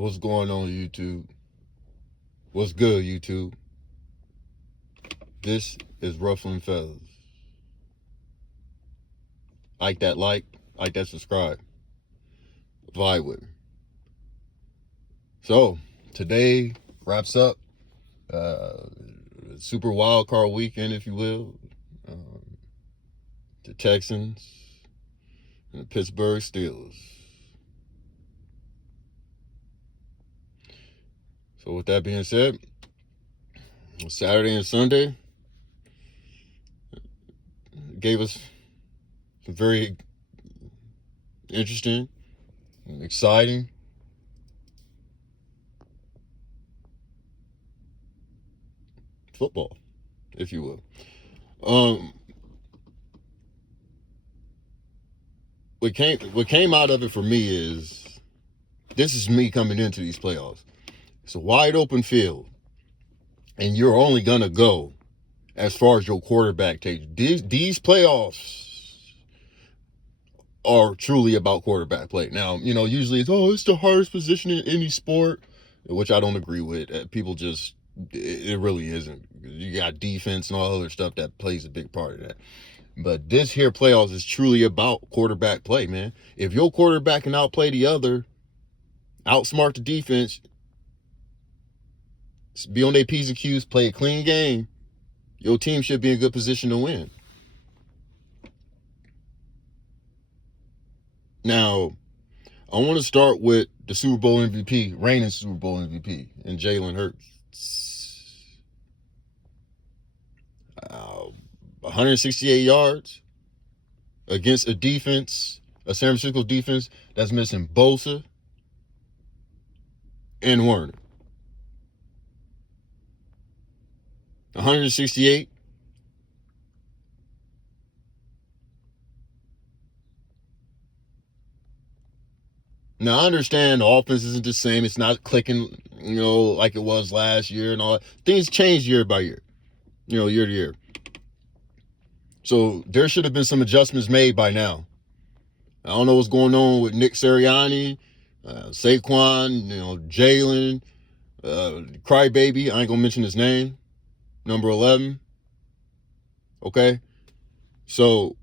What's going on, YouTube? What's good, YouTube? This is Rufflin Feathers. Like that subscribe. Vibe with me. So, today wraps up super wild card weekend, if you will. The Texans and the Pittsburgh Steelers. So with that being said, Saturday and Sunday gave us some very interesting and exciting football, if you will. What came out of it for me is, this is me coming into these playoffs. It's a wide open field, and you're only gonna go as far as your quarterback takes. These playoffs are truly about quarterback play. Now, usually it's the hardest position in any sport, which I don't agree with. People just, it really isn't. You got defense and all other stuff that plays a big part of that. But this here playoffs is truly about quarterback play, man. If your quarterback can outplay the other, outsmart the defense, be on their P's and Q's, play a clean game, your team should be in good position to win. Now, I want to start with the Super Bowl MVP, reigning Super Bowl MVP, and Jalen Hurts. 168 yards against a defense, a San Francisco defense that's missing Bosa and Werner. 168. Now, I understand the offense isn't the same. It's not clicking, like it was last year and all that. Things change year by year, year to year. So there should have been some adjustments made by now. I don't know what's going on with Nick Sirianni, Saquon, Jalen, Crybaby. I ain't gonna mention his name. Number 11. Okay. So,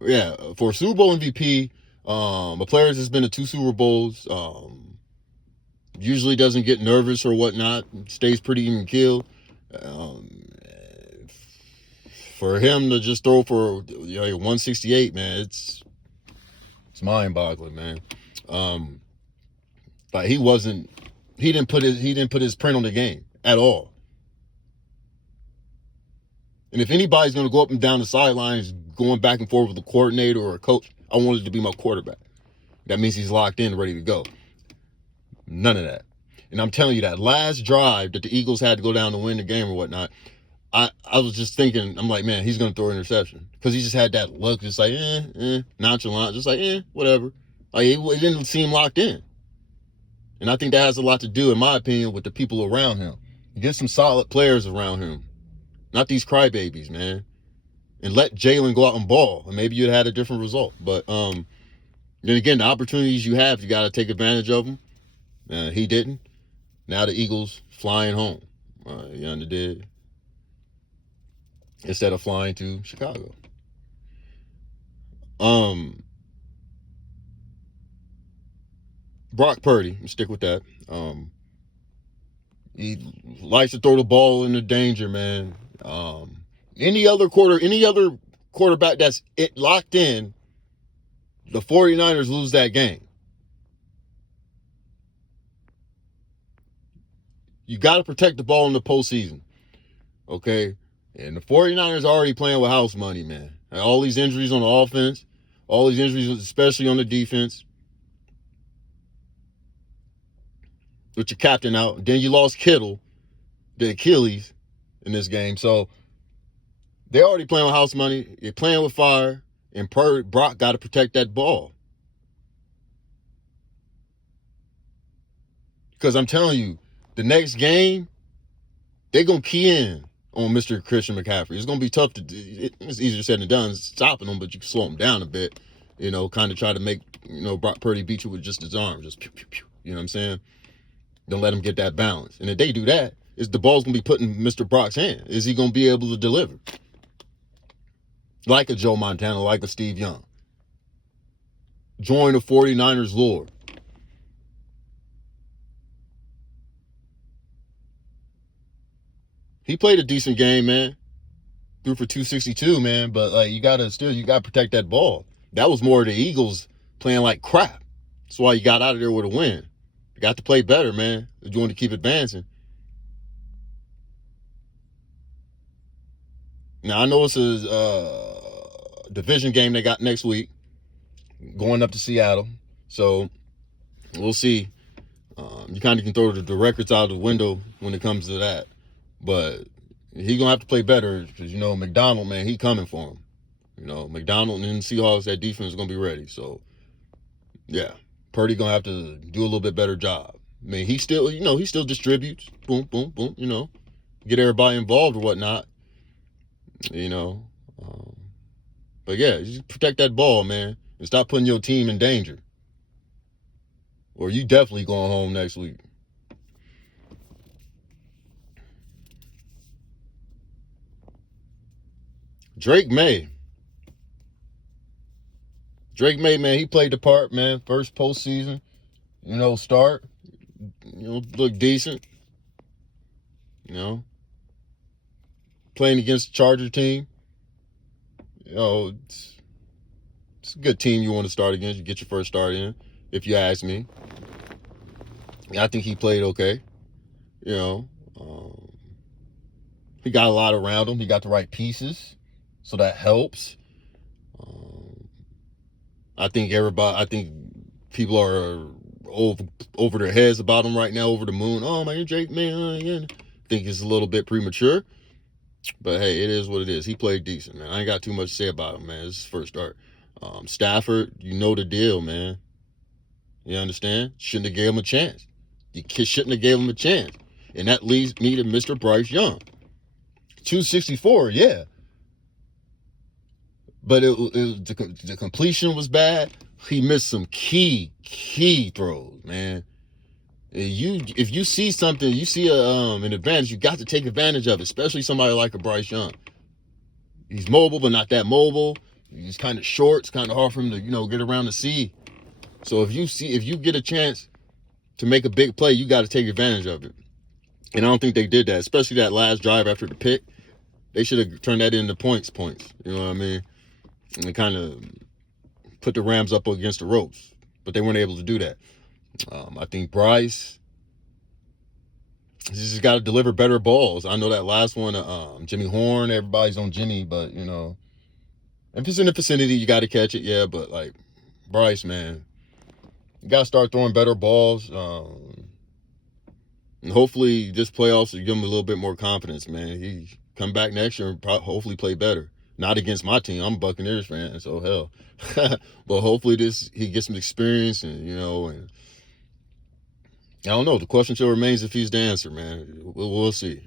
yeah, for Super Bowl MVP, a player that's been to 2 Super Bowls, usually doesn't get nervous or whatnot, stays pretty even keel. For him to just throw for 168, man, it's mind-boggling, man. But he didn't put his print on the game at all. And if anybody's going to go up and down the sidelines, going back and forth with a coordinator or a coach, I wanted to be my quarterback. That means he's locked in, ready to go. None of that. And I'm telling you, that last drive that the Eagles had to go down to win the game or whatnot, I was just thinking, I'm like, man, he's going to throw an interception. Because he just had that look, just like, nonchalant, just like, whatever. Like, it didn't seem locked in. And I think that has a lot to do, in my opinion, with the people around him. Get some solid players around him. Not these crybabies, man. And let Jalen go out and ball, and maybe you'd have had a different result. But then again, the opportunities you have, you got to take advantage of them. He didn't. Now the Eagles flying home. You understand? Instead of flying to Chicago. Brock Purdy, stick with that. He likes to throw the ball into danger, man. Any other quarterback that's locked in, the 49ers lose that game. You got to protect the ball in the postseason. Okay? And the 49ers are already playing with house money, man. And all these injuries on the offense, all these injuries, especially on the defense. With your captain out. Then you lost Kittle, the Achilles, in this game. So they're already playing with house money. They're playing with fire. And Brock got to protect that ball. Because I'm telling you, the next game, they're going to key in on Mr. Christian McCaffrey. It's going to be tough it's easier said than done stopping him, but you can slow him down a bit. Kind of try to make, Brock Purdy beat you with just his arm. Just pew, pew, pew. You know what I'm saying? Don't let him get that balance. And if they do that, is the ball's going to be put in Mr. Brock's hand. Is he going to be able to deliver? Like a Joe Montana, like a Steve Young. Join the 49ers lore. He played a decent game, man. Threw for 262, man. But like you gotta protect that ball. That was more of the Eagles playing like crap. That's why you got out of there with a win. You got to play better, man. If you want to keep advancing. Now I know it's a division game they got next week, going up to Seattle. So we'll see. You kind of can throw the records out the window when it comes to that. But he going to have to play better because, you know, McDonald, man, he coming for him. You know, McDonald and Seahawks, that defense is going to be ready. So, yeah, Purdy going to have to do a little bit better job. I mean, he still distributes. Boom, boom, boom, you know, get everybody involved or whatnot. You know. But, yeah, just protect that ball, man, and stop putting your team in danger. Or you definitely going home next week. Drake May, man, he played the part, man. First postseason, you know, start, you know, look decent. You know, playing against the Charger team, you know, it's a good team you want to start against. You get your first start in, if you ask me. Yeah, I think he played okay. You know, he got a lot around him. He got the right pieces, so that helps. I think people are over their heads about him right now, over the moon. Oh, man, Drake, man. Yeah. I think it's a little bit premature. But, hey, it is what it is. He played decent, man. I ain't got too much to say about him, man. It's his first start. Stafford, you know the deal, man. You understand? Shouldn't have gave him a chance. You shouldn't have gave him a chance. And that leads me to Mr. Bryce Young. 264, yeah. But the completion was bad. He missed some key throws, man. If you see something, you see an advantage, you got to take advantage of it, especially somebody like a Bryce Young. He's mobile, but not that mobile. He's kind of short. It's kind of hard for him to, you know, get around the sea. So if you get a chance to make a big play, you got to take advantage of it. And I don't think they did that, especially that last drive after the pick. They should have turned that into points. You know what I mean? And they kind of put the Rams up against the ropes, but they weren't able to do that. I think Bryce, he's just got to deliver better balls. I know that last one, Jimmy Horn, everybody's on Jimmy, but, you know, if it's in the vicinity, you got to catch it, yeah. But, like, Bryce, man, you got to start throwing better balls. And hopefully this playoffs will give him a little bit more confidence, man. He come back next year and hopefully play better. Not against my team. I'm a Buccaneers fan, so hell. But hopefully he gets some experience, and, you know, and I don't know. The question still remains if he's the answer, man. We'll see.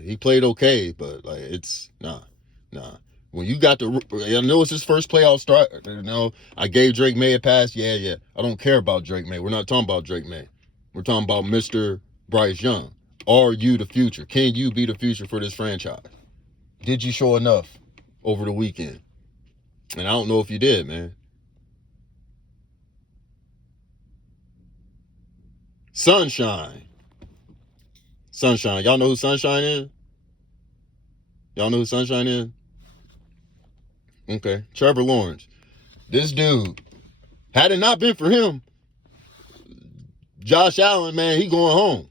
He played okay, but like it's nah. When you got I know it's his first playoff start. You know, I gave Drake May a pass. Yeah. I don't care about Drake May. We're not talking about Drake May. We're talking about Mr. Bryce Young. Are you the future? Can you be the future for this franchise? Did you show enough over the weekend? And I don't know if you did, man. Sunshine. Y'all know who Sunshine is? Okay. Trevor Lawrence. This dude, had it not been for him, Josh Allen, man, he going home.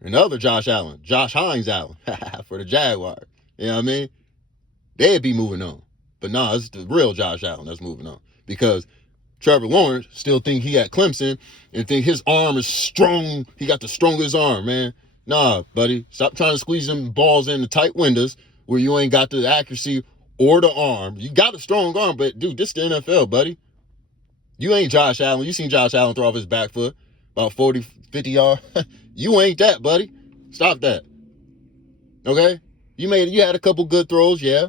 Another Josh Allen, Josh Hines Allen for the Jaguars. You know what I mean? They'd be moving on. But nah, it's the real Josh Allen that's moving on. Because Trevor Lawrence still think he at Clemson and think his arm is strong. He got the strongest arm, man. Nah, buddy. Stop trying to squeeze them balls in the tight windows where you ain't got the accuracy or the arm. You got a strong arm, but, dude, this is the NFL, buddy. You ain't Josh Allen. You seen Josh Allen throw off his back foot about 40, 50 yards. You ain't that, buddy. Stop that. Okay? You had a couple good throws, yeah.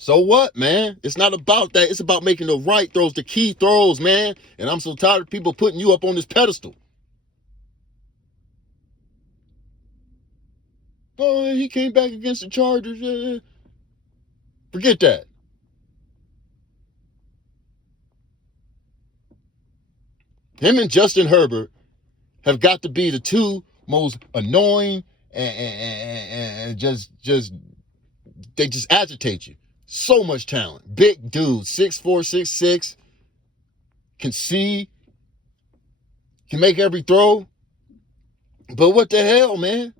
So what, man? It's not about that. It's about making the right throws, the key throws, man. And I'm so tired of people putting you up on this pedestal. Oh, he came back against the Chargers. Forget that. Him and Justin Herbert have got to be the two most annoying and just they just agitate you. So much talent. Big dude, 6'4", 6'6", can see, can make every throw. But what the hell, man?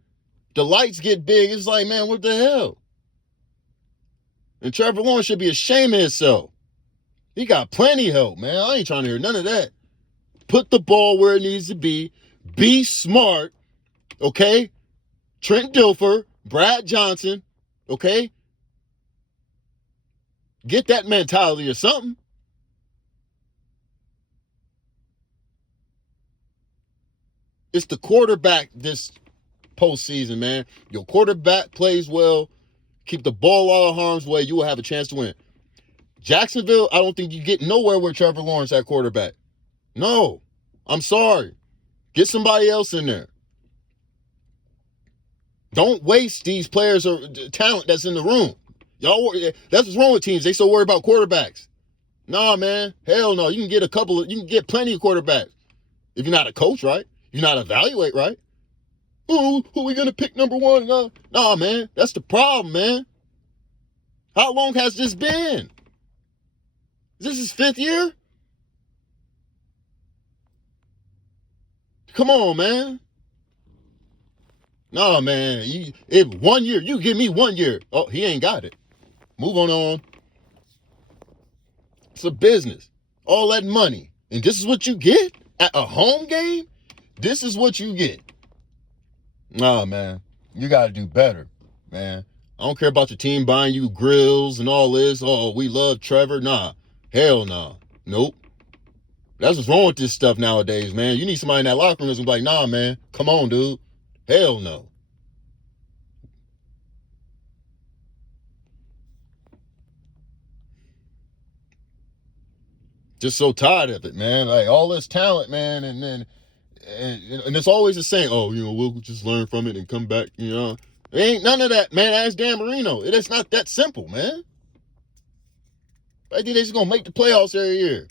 The lights get big. It's like, man, what the hell? And Trevor Lawrence should be ashamed of himself. He got plenty of help, man. I ain't trying to hear none of that. Put the ball where it needs to be. Be smart, okay? Trent Dilfer, Brad Johnson, okay? Get that mentality or something. It's the quarterback this postseason, man. Your quarterback plays well. Keep the ball out of harm's way. You will have a chance to win. Jacksonville, I don't think you get nowhere with Trevor Lawrence at quarterback. No. I'm sorry. Get somebody else in there. Don't waste these players or talent that's in the room. Y'all, that's what's wrong with teams. They so worried about quarterbacks. Nah, man. Hell no. You can get plenty of quarterbacks. If you're not a coach, right? You're not evaluate, right? Oh, who are we going to pick number one? Nah, man. That's the problem, man. How long has this been? Is this his 5th year? Come on, man. Nah, man. If 1 year, you give me 1 year. Oh, he ain't got it. Move on. It's a business. All that money. And this is what you get at a home game? This is what you get. Nah, man. You got to do better, man. I don't care about your team buying you grills and all this. Oh, we love Trevor. Nah. Hell nah. Nope. That's what's wrong with this stuff nowadays, man. You need somebody in that locker room that's like, nah, man. Come on, dude. Hell no. Just so tired of it, man. Like all this talent, man, and it's always the same. Oh, we'll just learn from it and come back. It ain't none of that, man. Ask Dan Marino. It's not that simple, man. I think they're just gonna make the playoffs every year.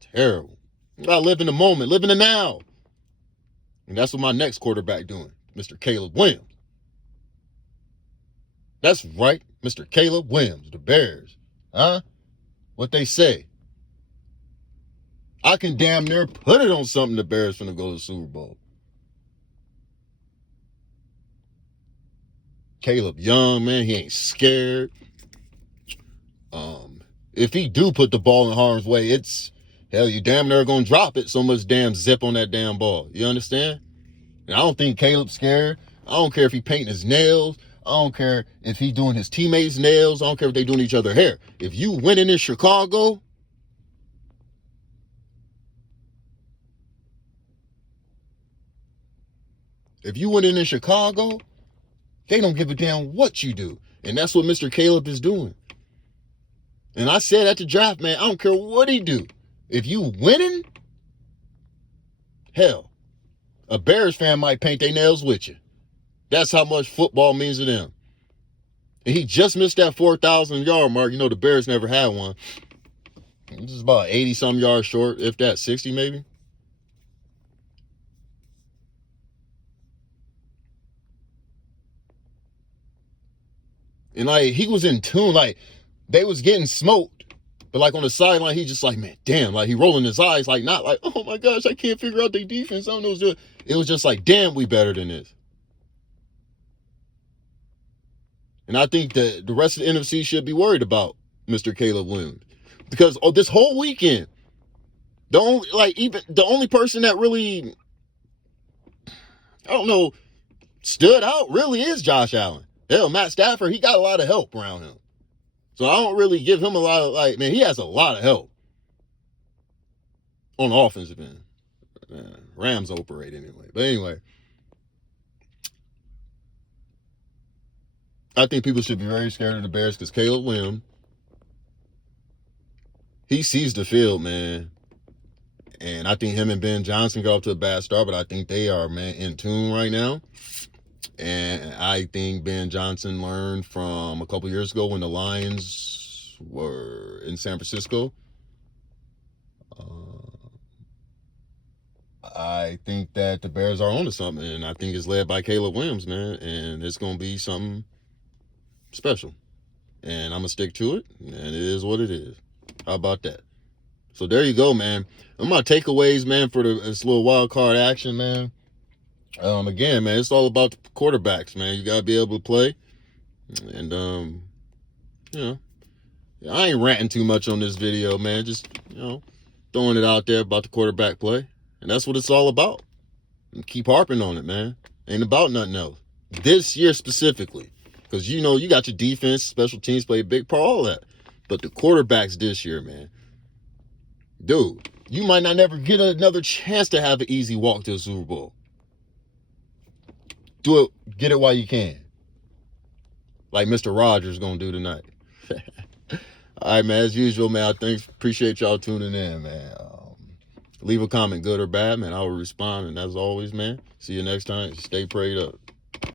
Terrible. You gotta live in the moment, live in the now, and that's what my next quarterback doing, Mr. Caleb Williams. That's right, Mr. Caleb Williams, the Bears, huh? What they say. I can damn near put it on something the Bears finna go to the Super Bowl. Caleb young, man, he ain't scared. If he do put the ball in harm's way, it's hell, you damn near gonna drop it. So much damn zip on that damn ball. You understand? And I don't think Caleb's scared. I don't care if he painting his nails. I don't care if he doing his teammates' nails. I don't care if they doing each other hair. If you winning in Chicago, they don't give a damn what you do. And that's what Mr. Caleb is doing. And I said at the draft, man, I don't care what he do. If you winning, hell, a Bears fan might paint their nails with you. That's how much football means to them. And he just missed that 4,000 yard mark. The Bears never had one. This is about 80-some yards short, if that, 60 maybe. And, he was in tune. They was getting smoked. But, on the sideline, he just man, damn. He rolling his eyes, not oh, my gosh, I can't figure out their defense. I don't know what's doing. It was just damn, we better than this. And I think that the rest of the NFC should be worried about Mr. Caleb Williams. Because this whole weekend, the only person that really, I don't know, stood out really is Josh Allen. Hell, Matt Stafford, he got a lot of help around him. So I don't really give him a lot of, man, he has a lot of help on the offensive end. Rams operate anyway. But anyway, I think people should be very scared of the Bears because Caleb Williams, he sees the field, man. And I think him and Ben Johnson got off to a bad start, but I think they are, man, in tune right now. And I think Ben Johnson learned from a couple years ago when the Lions were in San Francisco. I think that the Bears are onto something, and I think it's led by Caleb Williams, man, and it's going to be something special. And I'm going to stick to it, and it is what it is. How about that? So there you go, man. My takeaways, man, for this little wild card action, man. Again, man, it's all about the quarterbacks, man. You got to be able to play. And, you know, I ain't ranting too much on this video, man. Just, throwing it out there about the quarterback play. And that's what it's all about. And keep harping on it, man. Ain't about nothing else. This year specifically. Because, you got your defense, special teams play a big part, all that. But the quarterbacks this year, man. Dude, you might not never get another chance to have an easy walk to the Super Bowl. Do it. Get it while you can. Like Mr. Rogers going to do tonight. All right, man. As usual, man. Appreciate y'all tuning in, man. Leave a comment, good or bad, man. I will respond. And as always, man, see you next time. Stay prayed up.